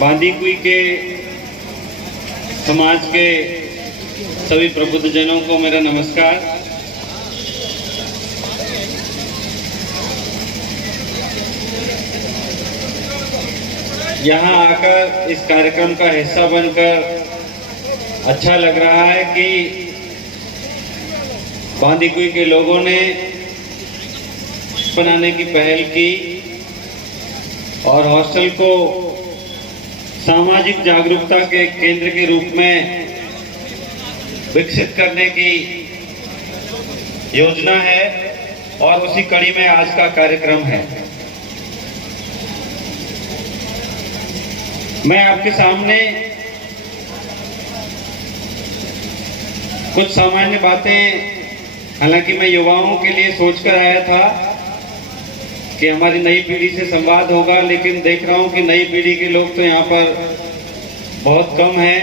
बांदीकुई के समाज के सभी प्रबुद्धजनों को मेरा नमस्कार। यहाँ आकर इस कार्यक्रम का हिस्सा बनकर अच्छा लग रहा है कि बांदीकुई के लोगों ने बनाने की पहल की और हॉस्टल को सामाजिक जागरूकता के केंद्र के रूप में विकसित करने की योजना है और उसी कड़ी में आज का कार्यक्रम है। मैं आपके सामने कुछ सामान्य बातें, हालांकि मैं युवाओं के लिए सोचकर आया था कि हमारी नई पीढ़ी से संवाद होगा, लेकिन देख रहा हूं कि नई पीढ़ी के लोग तो यहाँ पर बहुत कम हैं।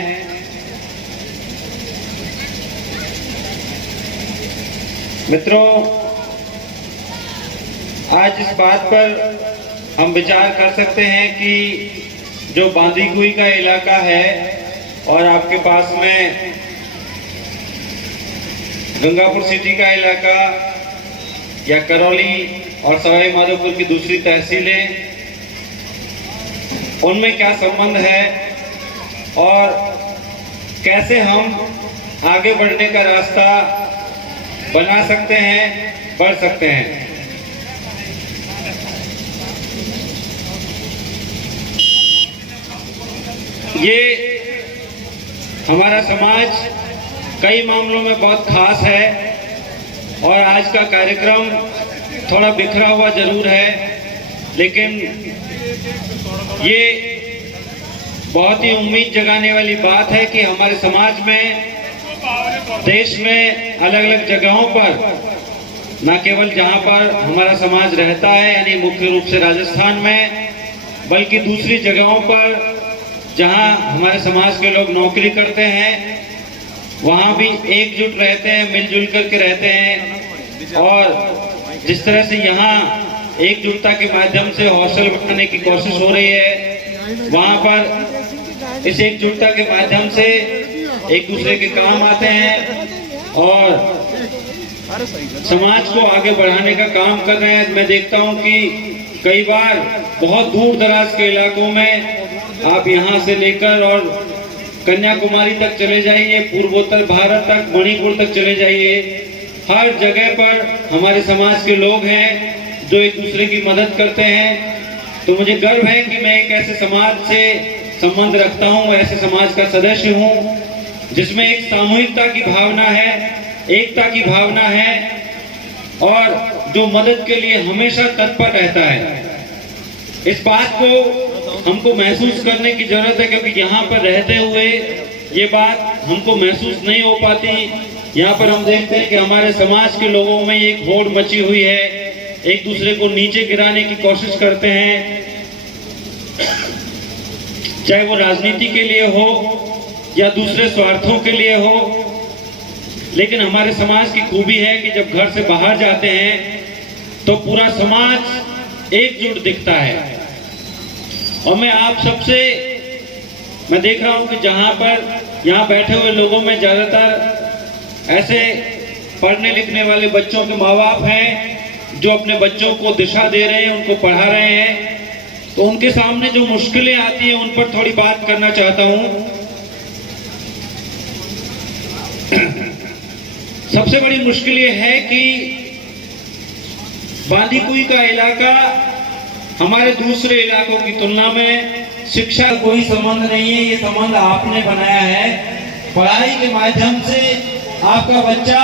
मित्रों, आज इस बात पर हम विचार कर सकते हैं कि जो बांदीकुई का इलाका है और आपके पास में गंगापुर सिटी का इलाका या करौली और सवाई माधोपुर की दूसरी तहसीलें, उनमें क्या संबंध है और कैसे हम आगे बढ़ने का रास्ता बना सकते हैं, बढ़ सकते हैं। ये हमारा समाज कई मामलों में बहुत खास है और आज का कार्यक्रम थोड़ा बिखरा हुआ जरूर है, लेकिन ये बहुत ही उम्मीद जगाने वाली बात है कि हमारे समाज में, देश में अलग अलग जगहों पर, न केवल जहां पर हमारा समाज रहता है यानी मुख्य रूप से राजस्थान में, बल्कि दूसरी जगहों पर जहां हमारे समाज के लोग नौकरी करते हैं, वहां भी एकजुट रहते हैं, मिलजुल करके रहते हैं। और जिस तरह से यहाँ एकजुटता के माध्यम से हॉस्टल बनाने की कोशिश हो रही है, वहां पर इस एकजुटता के माध्यम से एक दूसरे के काम आते हैं और समाज को आगे बढ़ाने का काम कर रहे हैं। मैं देखता हूं कि कई बार बहुत दूर दराज के इलाकों में आप यहाँ से लेकर और कन्याकुमारी तक चले जाइए, पूर्वोत्तर भारत तक, मणिपुर तक चले जाइए, हर जगह पर हमारे समाज के लोग हैं जो एक दूसरे की मदद करते हैं। तो मुझे गर्व है कि मैं एक ऐसे समाज से संबंध रखता हूँ, ऐसे समाज का सदस्य हूँ जिसमें एक सामूहिकता की भावना है, एकता की भावना है और जो मदद के लिए हमेशा तत्पर रहता है। इस बात को हमको महसूस करने की जरूरत है, क्योंकि यहाँ पर रहते हुए ये बात हमको महसूस नहीं हो पाती। यहाँ पर हम देखते हैं कि हमारे समाज के लोगों में एक होड़ मची हुई है, एक दूसरे को नीचे गिराने की कोशिश करते हैं, चाहे वो राजनीति के लिए हो या दूसरे स्वार्थों के लिए हो। लेकिन हमारे समाज की खूबी है कि जब घर से बाहर जाते हैं तो पूरा समाज एकजुट दिखता है। और मैं आप सबसे, मैं देख रहा हूं कि जहां पर यहाँ बैठे हुए लोगों में ज्यादातर ऐसे पढ़ने लिखने वाले बच्चों के माँ बाप हैं जो अपने बच्चों को दिशा दे रहे हैं, उनको पढ़ा रहे हैं। तो उनके सामने जो मुश्किलें आती हैं उन पर थोड़ी बात करना चाहता हूं। सबसे बड़ी मुश्किल ये है कि बांदीकुई का इलाका हमारे दूसरे इलाकों की तुलना में शिक्षा का कोई संबंध नहीं है। ये संबंध आपने बनाया है। पढ़ाई के माध्यम से आपका बच्चा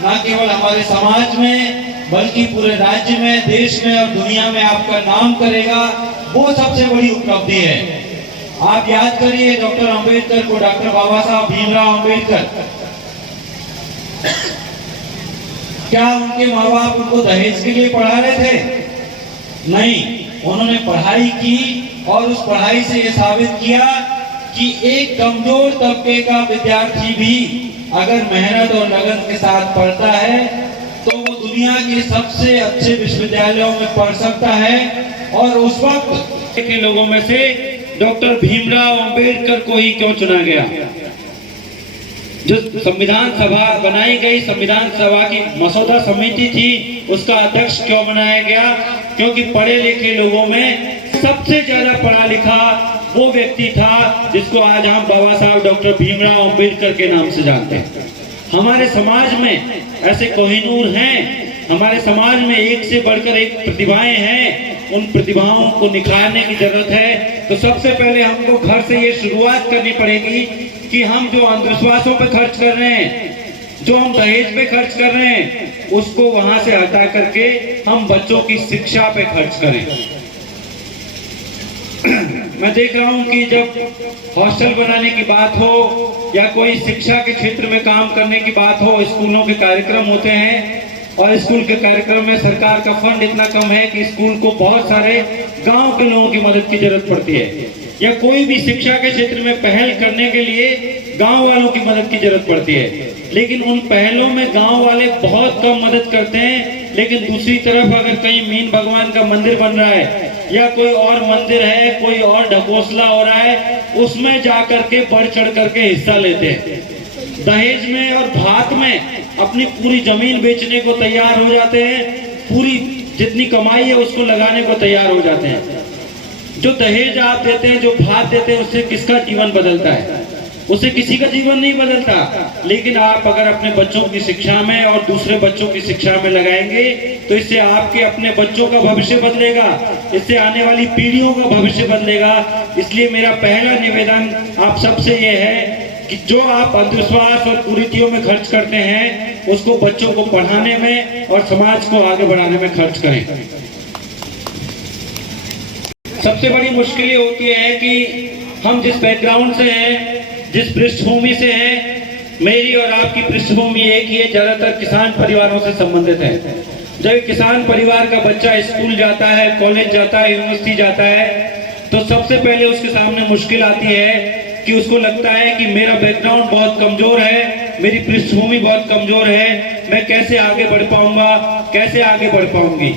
न केवल हमारे समाज में बल्कि पूरे राज्य में, देश में और दुनिया में आपका नाम करेगा, वो सबसे बड़ी उपलब्धि है। आप याद करिए डॉक्टर अंबेडकर को, डॉक्टर बाबा साहब भीमराव अंबेडकर, क्या उनके माँ बाप उनको दहेज के लिए पढ़ा रहे थे? नहीं, उन्होंने पढ़ाई की और उस पढ़ाई से ये साबित किया कि एक कमजोर तबके का विद्यार्थी भी अगर मेहनत और लगन के साथ पढ़ता है तो वो दुनिया के सबसे अच्छे विश्वविद्यालयों में पढ़ सकता है। और उस वक्त के लोगों में से डॉक्टर भीमराव अंबेडकर को ही क्यों चुना गया? जो संविधान सभा बनाई गई, संविधान सभा की मसौदा समिति थी, उसका अध्यक्ष क्यों बनाया गया? क्योंकि पढ़े लिखे लोगों में सबसे ज्यादा पढ़ा लिखा वो व्यक्ति था जिसको आज हम बाबा साहब डॉक्टर भीमराव अंबेडकर के नाम से जानते हैं। हमारे समाज में ऐसे कोहिनूर हैं, हमारे समाज में एक से बढ़कर एक प्रतिभाएं हैं। उन प्रतिभाओं को निखारने की जरूरत है। तो सबसे पहले हमको घर से ये शुरुआत करनी पड़ेगी कि हम जो अंधविश्वासों पे खर्च कर रहे हैं, जो हम दहेज पे खर्च कर रहे हैं, उसको वहां से हटा करके हम बच्चों की शिक्षा पे खर्च करें। मैं देख रहा हूं कि जब हॉस्टल बनाने की बात हो या कोई शिक्षा के क्षेत्र में काम करने की बात हो, स्कूलों के कार्यक्रम होते हैं और स्कूल के कार्यक्रम में सरकार का फंड इतना कम है कि स्कूल को बहुत सारे गांव के लोगों की मदद की जरूरत पड़ती है, या कोई भी शिक्षा के क्षेत्र में पहल करने के लिए गांव वालों की मदद की जरूरत पड़ती है। लेकिन उन पहलों में गांव वाले बहुत कम मदद करते हैं। लेकिन दूसरी तरफ अगर कहीं मीन भगवान का मंदिर बन रहा है या कोई और मंदिर है, कोई और ढकोसला हो रहा है, उसमें जाकर के बढ़ चढ़ करके हिस्सा लेते हैं। दहेज में और भात में अपनी पूरी जमीन बेचने को तैयार हो जाते हैं, पूरी जितनी कमाई है उसको लगाने को तैयार हो जाते हैं। जो दहेज आप देते हैं, जो भात देते हैं, उससे किसका जीवन बदलता है? उससे किसी का जीवन नहीं बदलता। लेकिन आप अगर अपने बच्चों की शिक्षा में और दूसरे बच्चों की शिक्षा में लगाएंगे तो इससे आपके अपने बच्चों का भविष्य बदलेगा, इससे आने वाली पीढ़ियों का भविष्य बदलेगा। इसलिए मेरा पहला निवेदन आप सबसे ये है कि जो आप अंधविश्वास और कुरीतियों में खर्च करते हैं, उसको बच्चों को पढ़ाने में और समाज को आगे बढ़ाने में खर्च करें। सबसे बड़ी मुश्किल ये होती है कि हम जिस बैकग्राउंड से हैं, जिस पृष्ठभूमि से हैं, मेरी और आपकी पृष्ठभूमि एक ही है, ज्यादातर किसान परिवारों से संबंधित है। जब किसान परिवार का बच्चा स्कूल जाता है, कॉलेज जाता है, यूनिवर्सिटी जाता है, तो सबसे पहले उसके सामने मुश्किल आती है कि उसको लगता है कि मेरा बैकग्राउंड बहुत कमजोर है, मेरी पृष्ठभूमि बहुत कमजोर है, मैं कैसे आगे बढ़ पाऊंगा, कैसे आगे बढ़ पाऊंगी।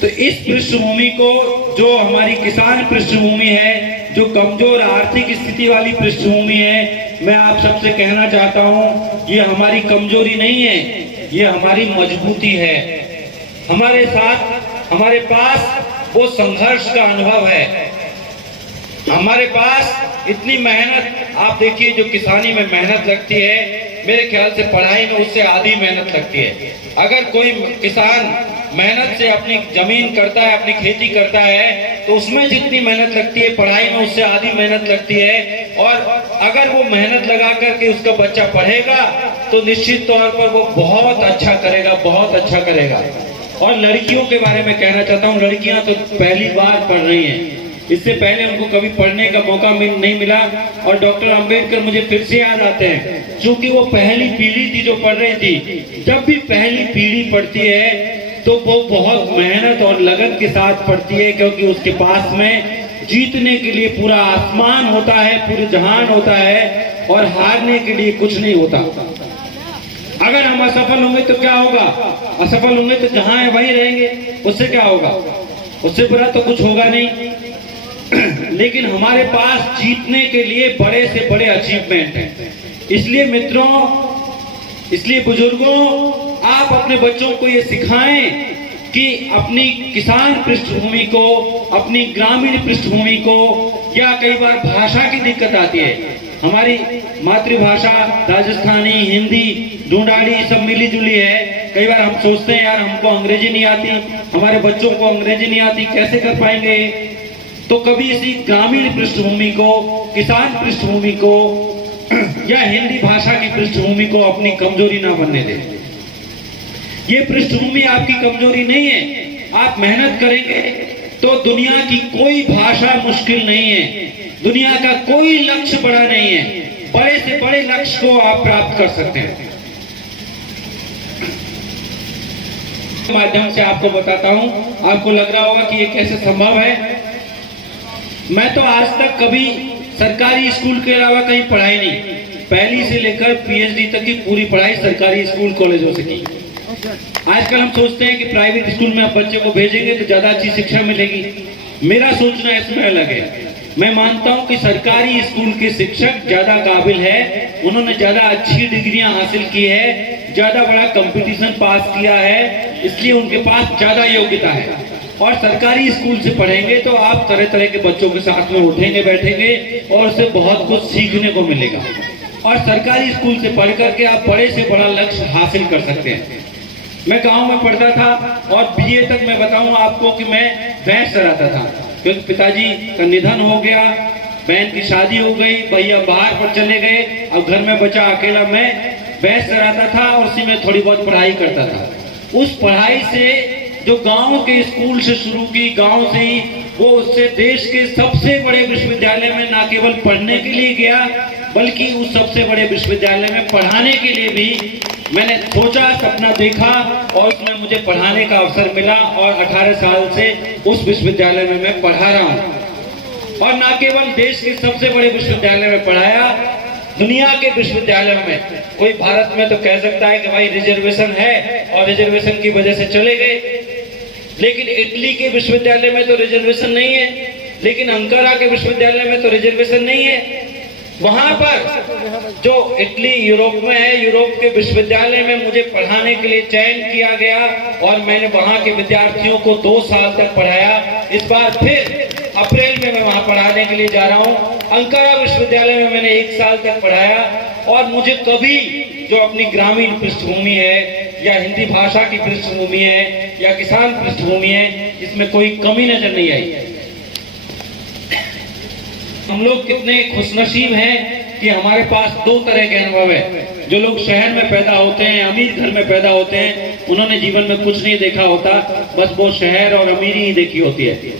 तो इस पृष्ठभूमि को, जो हमारी किसान पृष्ठभूमि है, जो कमजोर आर्थिक स्थिति वाली पृष्ठभूमि है, मैं आप सबसे कहना चाहता हूं, ये हमारी कमजोरी नहीं है, ये हमारी मजबूती है। हमारे साथ, हमारे पास वो संघर्ष का अनुभव है, हमारे पास इतनी मेहनत, आप देखिए जो किसानी में मेहनत लगती है, मेरे ख्याल से पढ़ाई में उससे आधी मेहनत लगती है। अगर कोई किसान मेहनत से अपनी जमीन करता है, अपनी खेती करता है, तो उसमें जितनी मेहनत लगती है, पढ़ाई में उससे आधी मेहनत लगती है। और अगर वो मेहनत लगा करके उसका बच्चा पढ़ेगा तो निश्चित तौर पर वो बहुत अच्छा करेगा, बहुत अच्छा करेगा। और लड़कियों के बारे में कहना चाहता हूँ, लड़कियां तो पहली बार पढ़ रही हैं, इससे पहले उनको कभी पढ़ने का मौका नहीं मिला। और डॉक्टर अंबेडकर मुझे फिर से याद आते हैं, क्योंकि वो पहली पीढ़ी थी जो पढ़ रही थी। जब भी पहली पीढ़ी पढ़ती है तो वो बहुत मेहनत और लगन के साथ पढ़ती है, क्योंकि उसके पास में जीतने के लिए पूरा आसमान होता है, पूरे जहान होता है, और हारने के लिए कुछ नहीं होता। अगर हम असफल होंगे तो क्या होगा? असफल होंगे तो जहां है वहीं रहेंगे, उससे क्या होगा? उससे बुरा तो कुछ होगा नहीं। लेकिन हमारे पास जीतने के लिए बड़े से बड़े अचीवमेंट हैं। इसलिए मित्रों, इसलिए बुजुर्गों, आप अपने बच्चों को ये सिखाएं कि अपनी किसान पृष्ठभूमि को, अपनी ग्रामीण पृष्ठभूमि को, या कई बार भाषा की दिक्कत आती है। हमारी मातृभाषा राजस्थानी, हिंदी, ढूंढाड़ी सब मिली जुली है। कई बार हम सोचते हैं यार हमको अंग्रेजी नहीं आती, हमारे बच्चों को अंग्रेजी नहीं आती, कैसे कर पाएंगे? तो कभी इसी ग्रामीण पृष्ठभूमि को, किसान पृष्ठभूमि को या हिंदी भाषा की पृष्ठभूमि को अपनी कमजोरी ना बनने दें। ये पृष्ठभूमि आपकी कमजोरी नहीं है। आप मेहनत करेंगे तो दुनिया की कोई भाषा मुश्किल नहीं है, दुनिया का कोई लक्ष्य बड़ा नहीं है। बड़े से बड़े लक्ष्य को आप प्राप्त कर सकते हैं। माध्यम से आपको बताता हूं, आपको लग रहा होगा कि ये कैसे संभव है। मैं तो आज तक कभी सरकारी स्कूल के अलावा कहीं पढ़ाई नहीं, पहली से लेकर पीएचडी तक की पूरी पढ़ाई सरकारी स्कूल कॉलेजों से की। आजकल हम सोचते हैं कि प्राइवेट स्कूल में आप बच्चे को भेजेंगे तो ज्यादा अच्छी शिक्षा मिलेगी। मेरा सोचना इसमें अलग है। मैं मानता हूं कि सरकारी स्कूल के शिक्षक ज्यादा काबिल है, उन्होंने ज्यादा अच्छी डिग्रियां हासिल की है, ज्यादा बड़ा कंपटीशन पास किया है, इसलिए उनके पास ज्यादा योग्यता है। और सरकारी स्कूल से पढ़ेंगे तो आप तरह तरह के बच्चों के साथ में उठेंगे बैठेंगे और उससे बहुत कुछ सीखने को मिलेगा। और सरकारी स्कूल से पढ़ करके आप बड़े से बड़ा लक्ष्य हासिल कर सकते हैं। मैं गांव में पढ़ता था और बीए तक मैं बताऊं आपको कि मैं भैंस चराता था, क्योंकि पिताजी का निधन हो गया, बहन की शादी हो गई, भैया बाहर पर चले गए, अब घर में बचा अकेला मैं भैंस चराता था और उसी में थोड़ी बहुत पढ़ाई करता था। उस पढ़ाई से जो गांव के स्कूल से शुरू की, गांव से ही वो उससे देश के सबसे बड़े विश्वविद्यालय में ना केवल पढ़ने के लिए गया, बल्कि उस सबसे बड़े विश्वविद्यालय में पढ़ाने के लिए भी मैंने सोचा, सपना देखा और उसमें मुझे पढ़ाने का अवसर मिला और 18 साल से उस विश्वविद्यालय में मैं पढ़ा रहा हूँ। और ना केवल देश के सबसे बड़े विश्वविद्यालय में पढ़ाया, दुनिया के विश्वविद्यालय में। कोई भारत में तो कह सकता है कि भाई रिजर्वेशन है और रिजर्वेशन की वजह से चले गए, लेकिन इटली के विश्वविद्यालय में तो रिजर्वेशन नहीं है, लेकिन अंकारा के विश्वविद्यालय में तो रिजर्वेशन नहीं है। वहां पर जो इटली यूरोप में है, यूरोप के विश्वविद्यालय में मुझे पढ़ाने के लिए चयन किया गया और मैंने वहां के विद्यार्थियों को 2 साल तक पढ़ाया। इस बार फिर अप्रैल में मैं वहां पढ़ाने के लिए जा रहा हूं। अंकारा विश्वविद्यालय में मैंने 1 साल तक पढ़ाया और मुझे कभी जो अपनी ग्रामीण पृष्ठभूमि है या हिंदी भाषा की पृष्ठभूमि है या किसान पृष्ठभूमि है, इसमें कोई कमी नजर नहीं आई। हम लोग कितने खुशनसीब हैं कि हमारे पास 2 तरह के अनुभव है। जो लोग शहर में पैदा होते हैं, अमीर घर में पैदा होते हैं, उन्होंने जीवन में कुछ नहीं देखा होता, बस वो शहर और अमीरी ही देखी होती है।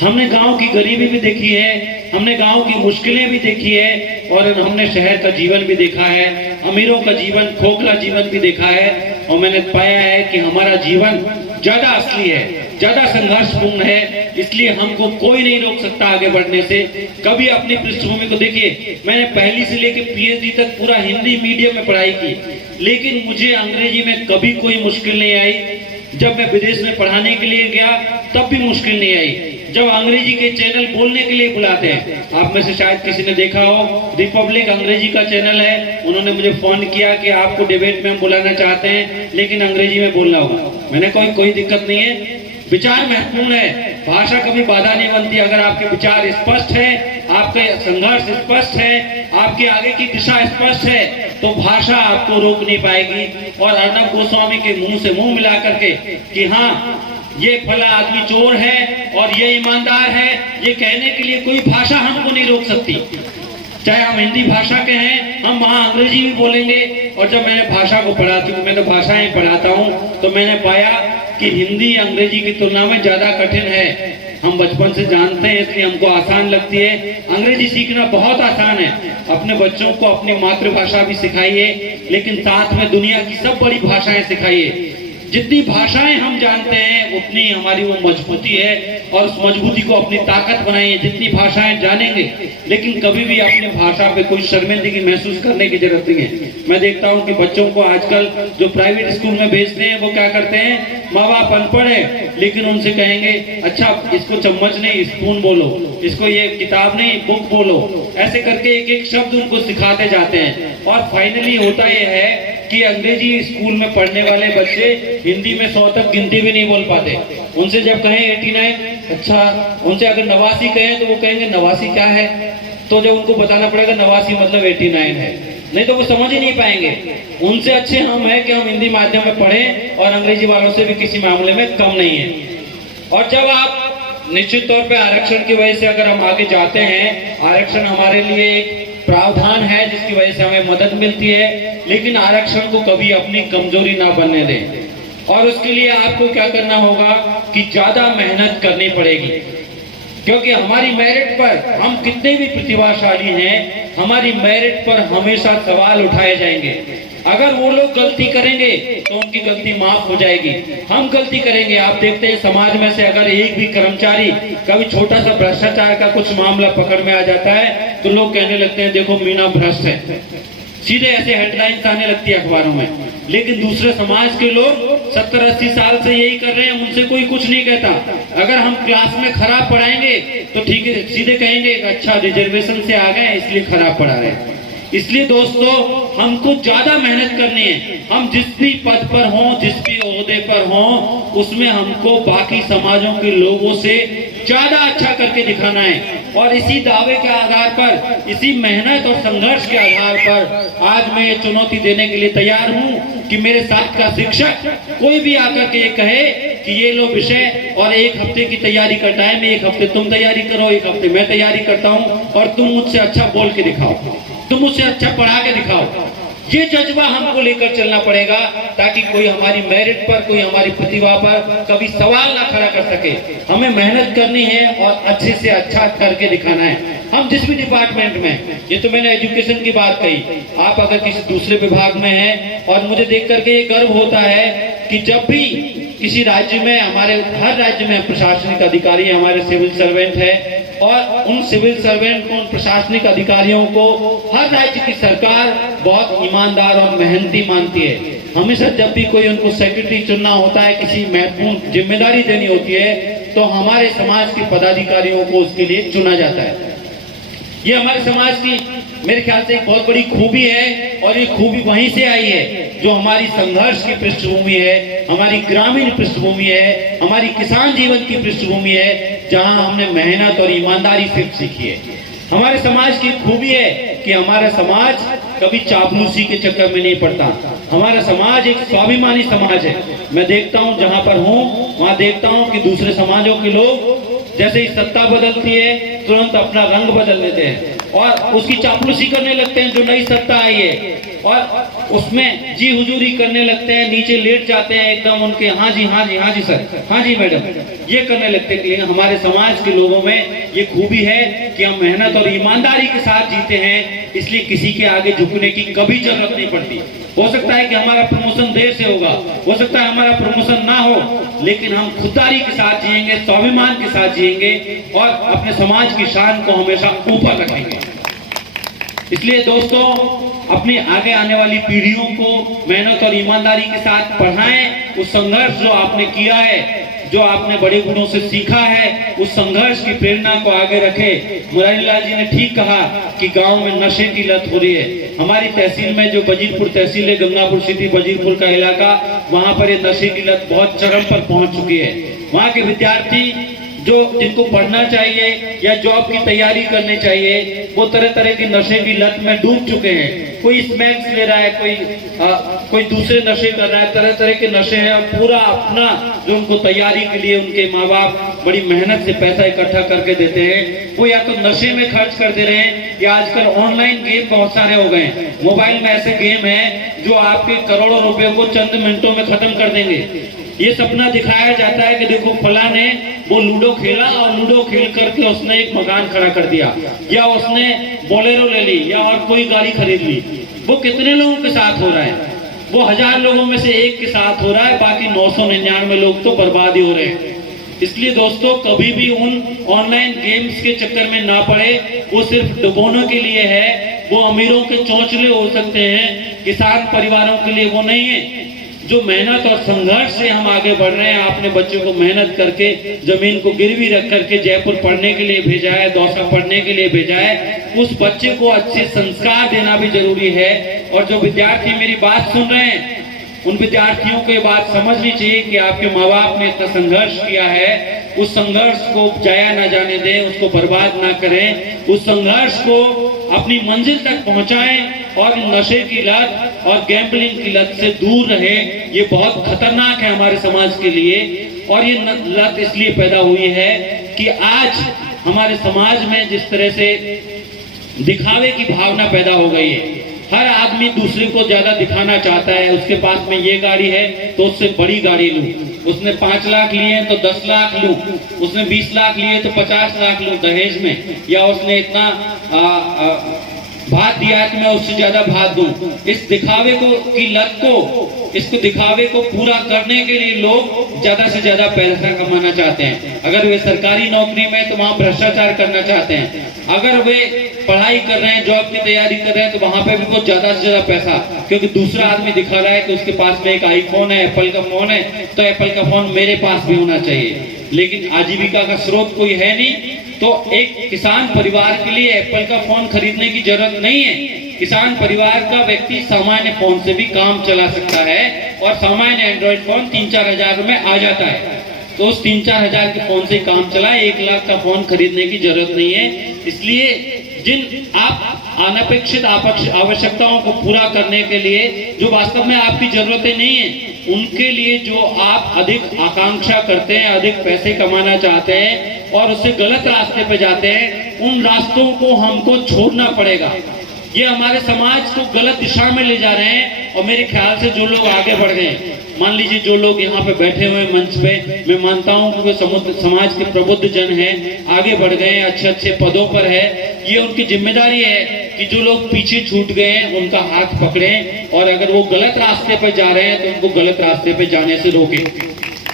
हमने गांव की गरीबी भी देखी है, हमने गांव की मुश्किलें भी देखी है और हमने शहर का जीवन भी देखा है, अमीरों का जीवन, खोखला जीवन भी देखा है। और मैंने पाया है कि हमारा जीवन ज्यादा असली है, ज्यादा संघर्षपूर्ण है, इसलिए हमको कोई नहीं रोक सकता आगे बढ़ने से। कभी अपनी पृष्ठभूमि को देखिए, मैंने पहली से लेकर पीएचडी तक पूरा हिंदी मीडियम में पढ़ाई की, लेकिन मुझे अंग्रेजी में कभी कोई मुश्किल नहीं आई। जब मैं विदेश में पढ़ाने के लिए गया तब भी मुश्किल नहीं आई। जब अंग्रेजी के चैनल बोलने के लिए बुलाते हैं, आप में से शायद किसी ने देखा हो, रिपब्लिक अंग्रेजी का चैनल है, उन्होंने मुझे फोन किया कि आपको डिबेट में हम बुलाना चाहते हैं, लेकिन अंग्रेजी में बोलना होगा। मैंने कहा कोई दिक्कत नहीं है, विचार महत्वपूर्ण है, भाषा कभी बाधा नहीं बनती। अगर आपके विचार स्पष्ट है, आपके संघर्ष स्पष्ट है, आपके आगे की दिशा स्पष्ट है, तो भाषा आपको रोक नहीं पाएगी। और अर्नब गोस्वामी के मुंह से मुंह मिला करके कि हाँ ये फला आदमी चोर है और ये ईमानदार है, ये कहने के लिए कोई भाषा हमको नहीं रोक सकती। चाहे हम हिंदी भाषा के हैं, हम वहाँ अंग्रेजी भी बोलेंगे। और जब मैंने भाषा को पढ़ा, चूंकि मैं तो भाषाएं पढ़ाता हूँ, तो मैंने पाया कि हिंदी अंग्रेजी की तुलना में ज्यादा कठिन है। हम बचपन से जानते हैं, इसलिए हमको आसान लगती है। अंग्रेजी सीखना बहुत आसान है। अपने बच्चों को अपनी मातृभाषा भी सिखाइए, लेकिन साथ में दुनिया की सब बड़ी भाषाएं सिखाइए। जितनी भाषाएं हम जानते हैं उतनी हमारी वो मजबूती है, और उस मजबूती को अपनी ताकत बनाइए। जितनी भाषाएं जानेंगे, लेकिन कभी भी अपनी भाषा पे कोई शर्मिंदगी महसूस करने की जरूरत नहीं है। मैं देखता हूं कि बच्चों को आजकल जो प्राइवेट स्कूल में भेजते हैं, वो क्या करते हैं, माँ बाप अनपढ़ है, लेकिन उनसे कहेंगे अच्छा इसको चम्मच नहीं स्पून बोलो, इसको ये किताब नहीं बुक बोलो, ऐसे करके एक एक शब्द उनको सिखाते जाते हैं। और फाइनली होता यह है कि अंग्रेजी स्कूल में पढ़ने वाले बच्चे हिंदी में 100 तक गिनती भी नहीं बोल पाते। उनसे जब कहें 89, अच्छा, उनसे अगर 89 कहें तो वो कहेंगे 89 क्या है, तो जब उनको बताना पड़ेगा 89 मतलब 89 है, नहीं तो वो समझ ही नहीं पाएंगे। उनसे अच्छे हम हैं कि हम हिंदी माध्यम में पढ़ें और अंग्रेजी वालों से भी किसी मामले में कम नहीं है। और जब आप निश्चित तौर पे आरक्षण की वजह से अगर हम आगे जाते हैं, आरक्षण हमारे लिए एक प्रावधान है जिसकी वजह से हमें मदद मिलती है, लेकिन आरक्षण को कभी अपनी कमजोरी ना बनने दें। और उसके लिए आपको क्या करना होगा कि ज्यादा मेहनत करनी पड़ेगी, क्योंकि हमारी मेरिट पर हम कितने भी प्रतिभाशाली हैं, हमारी मेरिट पर हमेशा सवाल उठाए जाएंगे। अगर वो लोग गलती करेंगे तो उनकी गलती माफ हो जाएगी, हम गलती करेंगे। आप देखते हैं समाज में से अगर एक भी कर्मचारी कभी छोटा सा भ्रष्टाचार का कुछ मामला पकड़ में आ जाता है, तो लोग कहने लगते हैं देखो मीना भ्रष्ट है, सीधे ऐसे हेडलाइंस आने लगती है अखबारों में। लेकिन दूसरे समाज के लोग 70-80 साल से यही कर रहे हैं, उनसे कोई कुछ नहीं कहता। अगर हम क्लास में खराब पढ़ाएंगे तो ठीक है, सीधे कहेंगे अच्छा रिजर्वेशन से आ गए इसलिए खराब पढ़ा रहे हैं। इसलिए दोस्तों हमको ज्यादा मेहनत करनी है। हम जिस भी पद पर हों, जिस भी ओहदे पर हों, उसमें हमको बाकी समाजों के लोगों से ज्यादा अच्छा करके दिखाना है। और इसी दावे के आधार पर, इसी मेहनत और संघर्ष के आधार पर आज मैं ये चुनौती देने के लिए तैयार हूँ कि मेरे साथ का शिक्षक कोई भी आकर के ये कहे कि ये लो विषय और 1 हफ्ते की तैयारी का टाइम है, 1 हफ्ते तुम तैयारी करो, 1 हफ्ते मैं तैयारी करता हूँ और तुम मुझसे अच्छा बोल के दिखाओ, तुम मुझसे अच्छा पढ़ा के दिखाओ। ये जज्बा हमको लेकर चलना पड़ेगा ताकि कोई हमारी मेरिट पर, कोई हमारी प्रतिभा पर कभी सवाल ना खड़ा कर सके। हमें मेहनत करनी है और अच्छे से अच्छा करके दिखाना है। हम जिस भी डिपार्टमेंट में, ये तो मैंने एजुकेशन की बात कही, आप अगर किसी दूसरे विभाग में हैं, और मुझे देख करके ये गर्व होता है कि जब भी किसी राज्य में, हमारे हर राज्य में प्रशासनिक अधिकारी हमारे सिविल सर्वेंट है, और उन सिविल सर्वेंट को, उन प्रशासनिक अधिकारियों को हर राज्य की सरकार बहुत ईमानदार और मेहनती मानती है। हमेशा जब भी कोई उनको सेक्रेटरी चुनना होता है, किसी महत्वपूर्ण जिम्मेदारी देनी होती है, तो हमारे समाज के पदाधिकारियों को उसके लिए चुना जाता है। ये हमारे समाज की मेरे ख्याल से एक बहुत बड़ी खूबी है, और ये खूबी वहीं से आई है जो हमारी संघर्ष की पृष्ठभूमि है, हमारी ग्रामीण पृष्ठभूमि है, हमारी किसान जीवन की पृष्ठभूमि है, जहां हमने मेहनत और ईमानदारी सिर्फ सीखी है। हमारे समाज की खूबी है कि हमारा समाज कभी चापलूसी के चक्कर में नहीं पड़ता। हमारा समाज एक स्वाभिमानी समाज है। मैं देखता हूँ जहां पर हूँ वहां देखता हूँ कि दूसरे समाजों के लोग जैसे ही सत्ता बदलती है तुरंत अपना रंग बदल लेते हैं और उसकी चापलूसी करने लगते हैं जो नई सत्ता आई है, और उसमें जी हुजूरी करने लगते हैं, नीचे लेट जाते हैं एकदम उनके, हाँ जी हाँ जी हाँ जी सर, हाँ जी मैडम, ये करने लगते हैं। लेकिन हमारे समाज के लोगों में ये खूबी है कि हम मेहनत और ईमानदारी के साथ जीते हैं, इसलिए किसी के आगे झुकने की कभी जरूरत नहीं पड़ती। हो सकता है कि हमारा प्रमोशन देर से होगा, हो सकता है हमारा प्रमोशन ना हो, लेकिन हम खुददारी के साथ जिएंगे, स्वाभिमान के साथ जिएंगे और अपने समाज की शान को हमेशा ऊपर रखेंगे। इसलिए दोस्तों अपनी आगे आने वाली पीढ़ियों को मेहनत और ईमानदारी के साथ पढ़ाएं। उस संघर्ष जो आपने किया है, जो आपने बड़े गुणों से सीखा है, उस संघर्ष की प्रेरणा को आगे रखें। मुरारी लाल जी ने ठीक कहा कि गांव में नशे की लत हो रही है। हमारी तहसील में जो बजीरपुर तहसील है, गंगापुर सिटी बजीरपुर का इलाका, वहां पर ये नशे की लत बहुत चरम पर पहुंच चुकी है। वहां के विद्यार्थी जो जिनको पढ़ना चाहिए या जॉब की तैयारी करनी चाहिए, वो तरह तरह की नशे की लत में डूब चुके हैं। कोई स्मैक्स ले रहा है, कोई दूसरे नशे कर रहा है, तरह तरह के नशे हैं। और पूरा अपना जो उनको तैयारी के लिए उनके माँ बाप बड़ी मेहनत से पैसा इकट्ठा करके देते हैं, वो या तो नशे में खर्च कर दे रहे हैं, या आजकल ऑनलाइन गेम बहुत सारे हो गए हैं। मोबाइल में ऐसे गेम है जो आपके करोड़ों रुपए को चंद मिनटों में खत्म कर देंगे। ये सपना दिखाया जाता है कि देखो फला ने वो लूडो खेला और लूडो खेल करके उसने एक मकान खड़ा कर दिया, या उसने बोलेरो ले ली, या और कोई गाड़ी खरीद ली। वो कितने लोगों के साथ हो रहा है? वो 1000 लोगों में से एक के साथ हो रहा है, बाकी 999 लोग तो बर्बाद ही हो रहे हैं। इसलिए दोस्तों कभी भी उन ऑनलाइन गेम्स के चक्कर में ना पड़े। वो सिर्फ डुबोने के लिए है, वो अमीरों के चौंचले हो सकते हैं, किसान परिवारों के लिए वो नहीं है। जो मेहनत और संघर्ष से हम आगे बढ़ रहे हैं, आपने बच्चों को मेहनत करके जमीन को गिरवी रख करके जयपुर पढ़ने के लिए भेजा है, दौसा पढ़ने के लिए भेजा है, उस बच्चे को अच्छे संस्कार देना भी जरूरी है। और जो विद्यार्थी मेरी बात सुन रहे हैं, उन विद्यार्थियों को ये बात समझनी चाहिए कि आपके माँ बाप ने इतना संघर्ष किया है, उस संघर्ष को जाया ना जाने दें, उसको बर्बाद ना करें, उस संघर्ष को अपनी मंजिल तक पहुंचाएं और नशे की लत और गैम्बलिंग की लत से दूर रहे। ये बहुत खतरनाक है हमारे समाज के लिए, और ये लत इसलिए पैदा हुई है कि आज हमारे समाज में जिस तरह से दिखावे की भावना पैदा हो गई है, हर आदमी दूसरे को ज्यादा दिखाना चाहता है। उसके पास में ये गाड़ी है तो उससे बड़ी गाड़ी लूं, उसने 5 लाख लिए हैं तो 10 लाख लूं, उसने 20 लाख लिए तो 50 लाख लूं दहेज में, या उसने इतना भात दिया है तो मैं उससे ज्यादा भात दूं। इस दिखावे को की लत को, इसको दिखावे को पूरा करने के लिए लोग ज्यादा से ज्यादा पैसा कमाना चाहते हैं। अगर वे सरकारी नौकरी में तो वहां भ्रष्टाचार करना चाहते हैं, अगर वे पढ़ाई कर रहे हैं, जॉब की तैयारी कर रहे हैं, तो वहां पे भी बहुत ज्यादा से ज्यादा पैसा, क्योंकि दूसरा आदमी दिखा रहा है कि उसके पास में एक आईफोन है, एप्पल का फोन है, तो एप्पल का फोन मेरे पास भी होना चाहिए। लेकिन आजीविका का स्रोत कोई है नहीं, तो एक किसान परिवार के लिए एप्पल का फोन खरीदने की जरूरत नहीं है। किसान परिवार का व्यक्ति सामान्य फोन से भी काम चला सकता है, और सामान्य एंड्रॉइड फोन 3-4 हजार में आ जाता है। तो उस 3-4 हजार के फोन से काम चला, 1 लाख का फोन खरीदने की जरूरत नहीं है। इसलिए जिन आप अनपेक्षित आवश्यकताओं को पूरा करने के लिए जो वास्तव में आपकी जरूरतें नहीं है, उनके लिए जो आप अधिक आकांक्षा करते हैं, अधिक पैसे कमाना चाहते हैं और उससे गलत रास्ते पे जाते हैं, उन रास्तों को हमको छोड़ना पड़ेगा। ये हमारे समाज को गलत दिशा में ले जा रहे हैं। और मेरे ख्याल से जो लोग आगे बढ़ गए, मान लीजिए जो लोग यहाँ पे बैठे हुए मंच पे, मैं मानता हूँ कि वे समाज के प्रबुद्ध जन हैं, आगे बढ़ गए हैं, अच्छे अच्छे पदों पर है। ये उनकी जिम्मेदारी है कि जो लोग पीछे छूट गए हैं उनका हाथ पकड़ें, और अगर वो गलत रास्ते पर जा रहे हैं तो उनको गलत रास्ते पर जाने से रोकें।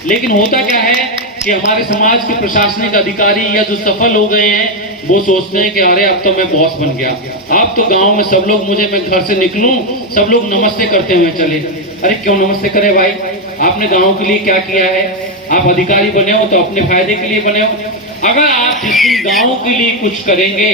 लेकिन होता क्या है कि हमारे समाज के प्रशासनिक अधिकारी या जो सफल हो गए हैं, वो सोचते हैं कि अरे अब तो मैं बॉस बन गया, अब तो गांव में सब लोग मैं घर से निकलूं सब लोग नमस्ते करते हुए चले। अरे क्यों नमस्ते करे भाई? आपने गांव के लिए क्या किया है? आप अधिकारी बने हो तो अपने फायदे के लिए बने हो। अगर आप जिस दिन गांव के लिए कुछ करेंगे,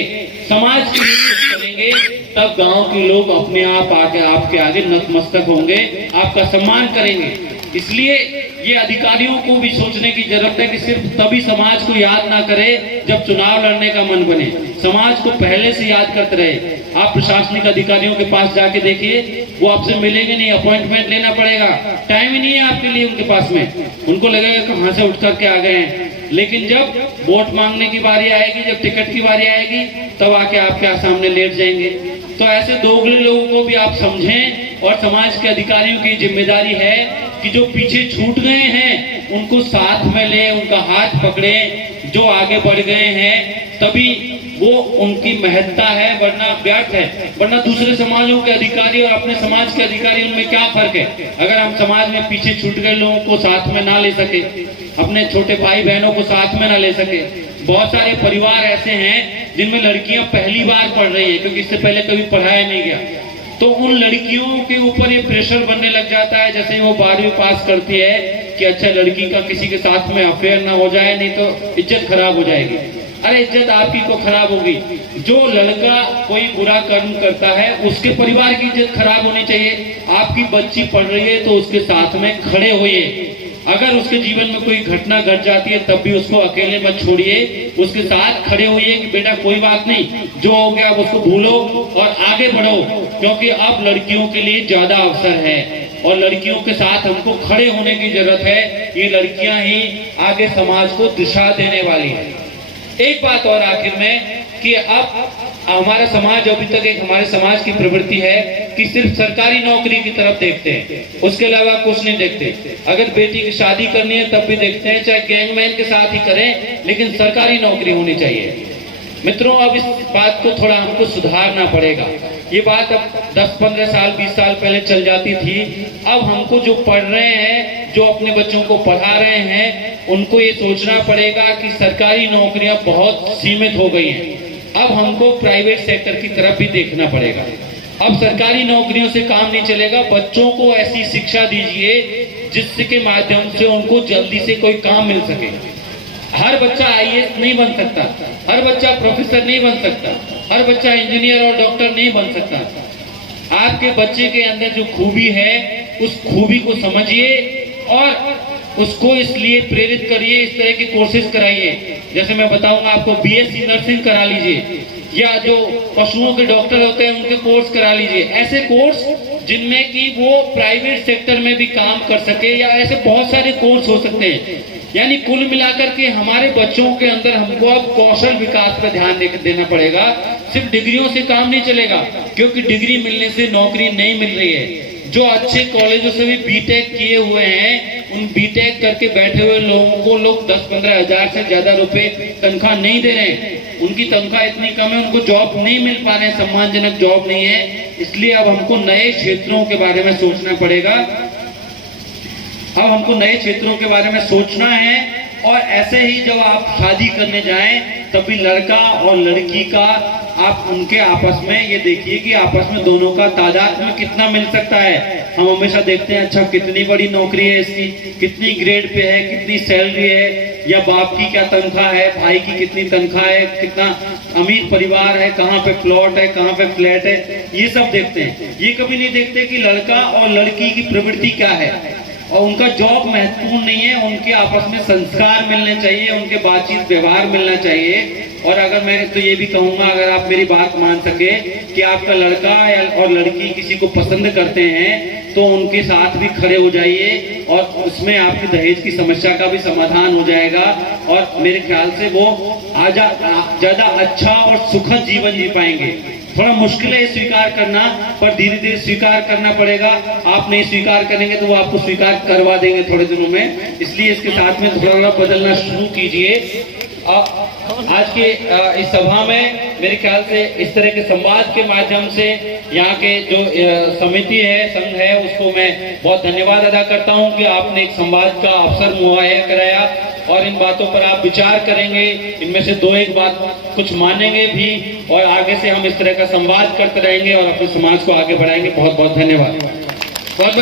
समाज के लिए कुछ करेंगे, तब गांव के लोग अपने आप आके आपके आगे नतमस्तक होंगे, आपका सम्मान करेंगे। इसलिए ये अधिकारियों को भी सोचने की जरूरत है कि सिर्फ तभी समाज को याद ना करे जब चुनाव लड़ने का मन बने, समाज को पहले से याद करते रहे। आप प्रशासनिक अधिकारियों के पास जाके देखिए, वो आपसे मिलेंगे नहीं, अपॉइंटमेंट लेना पड़ेगा, टाइम ही नहीं है आपके लिए उनके पास में। उनको लगेगा कहां से उठ करके आ गए हैं। लेकिन जब वोट मांगने की बारी आएगी, जब टिकट की बारी आएगी, तब आके आपके सामने लेट जाएंगे। तो ऐसे दोगले लोगों को भी आप समझें, और समाज के अधिकारियों की जिम्मेदारी है कि जो पीछे छूट गए हैं उनको साथ में ले, उनका हाथ पकड़े। जो आगे बढ़ गए हैं तभी वो उनकी महत्ता है, वरना व्यर्थ है। वरना दूसरे समाजों के अधिकारी और अपने समाज के अधिकारी, उनमें क्या फर्क है? अगर हम समाज में पीछे छूट गए लोगों को साथ में ना ले सके, अपने छोटे भाई बहनों को साथ में ना ले सके। बहुत सारे परिवार ऐसे हैं जिनमें लड़कियां पहली बार पढ़ रही है, क्योंकि इससे पहले कभी पढ़ाया नहीं गया। तो उन लड़कियों के ऊपर ये प्रेशर बनने लग जाता है जैसे वो 12वीं पास करती है कि अच्छा लड़की का किसी के साथ में अफेयर ना हो जाए, नहीं तो इज्जत खराब हो जाएगी। अरे इज्जत आपकी को खराब होगी। जो लड़का कोई बुरा कर्म करता है उसके परिवार की इज्जत खराब होनी चाहिए। आपकी बच्ची पढ़ रही है तो उसके साथ में खड़े होइए। अगर उसके जीवन में कोई घटना घट जाती है तब भी उसको अकेले मत छोड़िए, उसके साथ खड़े होइए कि बेटा कोई बात नहीं, जो हो गया उसको भूलो और आगे बढ़ो। क्योंकि अब लड़कियों के लिए ज्यादा अवसर है और लड़कियों के साथ हमको खड़े होने की जरूरत है। ये लड़कियां ही आगे समाज को दिशा देने वाली है। एक बात और आखिर में कि अब हमारा समाज अभी तक एक हमारे समाज की प्रवृत्ति है कि सिर्फ सरकारी नौकरी की तरफ देखते हैं, उसके अलावा कुछ नहीं देखते। अगर बेटी की शादी करनी है तब भी देखते हैं, चाहे गैंगमैन के साथ ही करें, लेकिन सरकारी नौकरी होनी चाहिए। मित्रों, अब इस बात को थोड़ा हमको सुधारना पड़ेगा। ये बात अब 10-15 साल 20 साल पहले चल जाती थी। अब हमको जो पढ़ रहे हैं, जो अपने बच्चों को पढ़ा रहे हैं, उनको ये सोचना पड़ेगा कि सरकारी नौकरियां बहुत सीमित हो गई हैं। अब हमको प्राइवेट सेक्टर की तरफ भी देखना पड़ेगा। अब सरकारी नौकरियों से काम नहीं चलेगा। बच्चों को ऐसी शिक्षा दीजिए जिसके माध्यम से उनको जल्दी से कोई काम मिल सके। हर बच्चा IAS नहीं बन सकता, हर बच्चा प्रोफेसर नहीं बन सकता, हर बच्चा इंजीनियर और डॉक्टर नहीं बन सकता। आपके बच्चे के अंदर जो खूबी है उस खूबी को समझिए और उसको इसलिए प्रेरित करिए, इस तरह के कोर्सेज कराइए। जैसे मैं बताऊंगा आपको, BSc नर्सिंग करा लीजिए, या जो पशुओं के डॉक्टर होते हैं उनके कोर्स करा लीजिए। ऐसे कोर्स जिनमें कि वो प्राइवेट सेक्टर में भी काम कर सके, या ऐसे बहुत सारे कोर्स हो सकते हैं। यानी कुल मिलाकर के हमारे बच्चों के अंदर हमको अब कौशल विकास पर ध्यान देना पड़ेगा। सिर्फ डिग्रियों से काम नहीं चलेगा, क्योंकि डिग्री मिलने से नौकरी नहीं मिल रही है। जो अच्छे कॉलेजों से भी BTech किए हुए हैं, उन BTech करके बैठे हुए लोगों को लोग 10-15 हजार से ज्यादा रुपए तनख्वाह नहीं दे रहे हैं। उनकी तनख्वाह इतनी कम है, उनको जॉब नहीं मिल पा रहे, सम्मानजनक जॉब नहीं है। इसलिए अब हमको नए क्षेत्रों के बारे में सोचना पड़ेगा। अब हमको नए क्षेत्रों के बारे में सोचना है और ऐसे ही जब आप शादी करने जाएं तभी लड़का और लड़की का आप उनके आपस में ये देखिए कि आपस में दोनों का तादाद में कितना मिल सकता है। हम हमेशा देखते हैं अच्छा कितनी बड़ी नौकरी है इसकी, कितनी ग्रेड पे है, कितनी सैलरी है, या बाप की क्या तनख्वाह है, भाई की कितनी तनख्वाह है, कितना अमीर परिवार है, कहाँ पे प्लॉट है, कहाँ पे फ्लैट है, ये सब देखते हैं। ये कभी नहीं देखते कि लड़का और लड़की की प्रवृत्ति क्या है। और उनका जॉब महत्वपूर्ण नहीं है, उनके आपस में संस्कार मिलने चाहिए, उनके बातचीत व्यवहार मिलना चाहिए। और अगर मैं तो ये भी कहूंगा, अगर आप मेरी बात मान सके कि आपका लड़का और लड़की किसी को पसंद करते हैं तो उनके साथ भी खड़े हो जाइए और उसमें आपकी दहेज की समस्या का भी समाधान हो जाएगा। और मेरे ख्याल से वो ज्यादा अच्छा और सुखद जीवन जी पाएंगे। थोड़ा मुश्किल है स्वीकार करना, पर धीरे धीरे स्वीकार करना पड़ेगा। आप नहीं स्वीकार करेंगे तो वो आपको स्वीकार करवा देंगे थोड़े दिनों में। इसलिए इसके साथ में थोड़ा थोड़ा बदलना शुरू कीजिए। आज के इस सभा में मेरे ख्याल से इस तरह के संवाद के माध्यम से यहाँ के जो समिति है, संघ है, उसको मैं बहुत धन्यवाद अदा करता हूँ कि आपने एक संवाद का अवसर मुहैया कराया और इन बातों पर आप विचार करेंगे, इनमें से दो एक बात कुछ मानेंगे भी और आगे से हम इस तरह का संवाद करते रहेंगे और अपने समाज को आगे बढ़ाएंगे। बहुत बहुत धन्यवाद। बहुत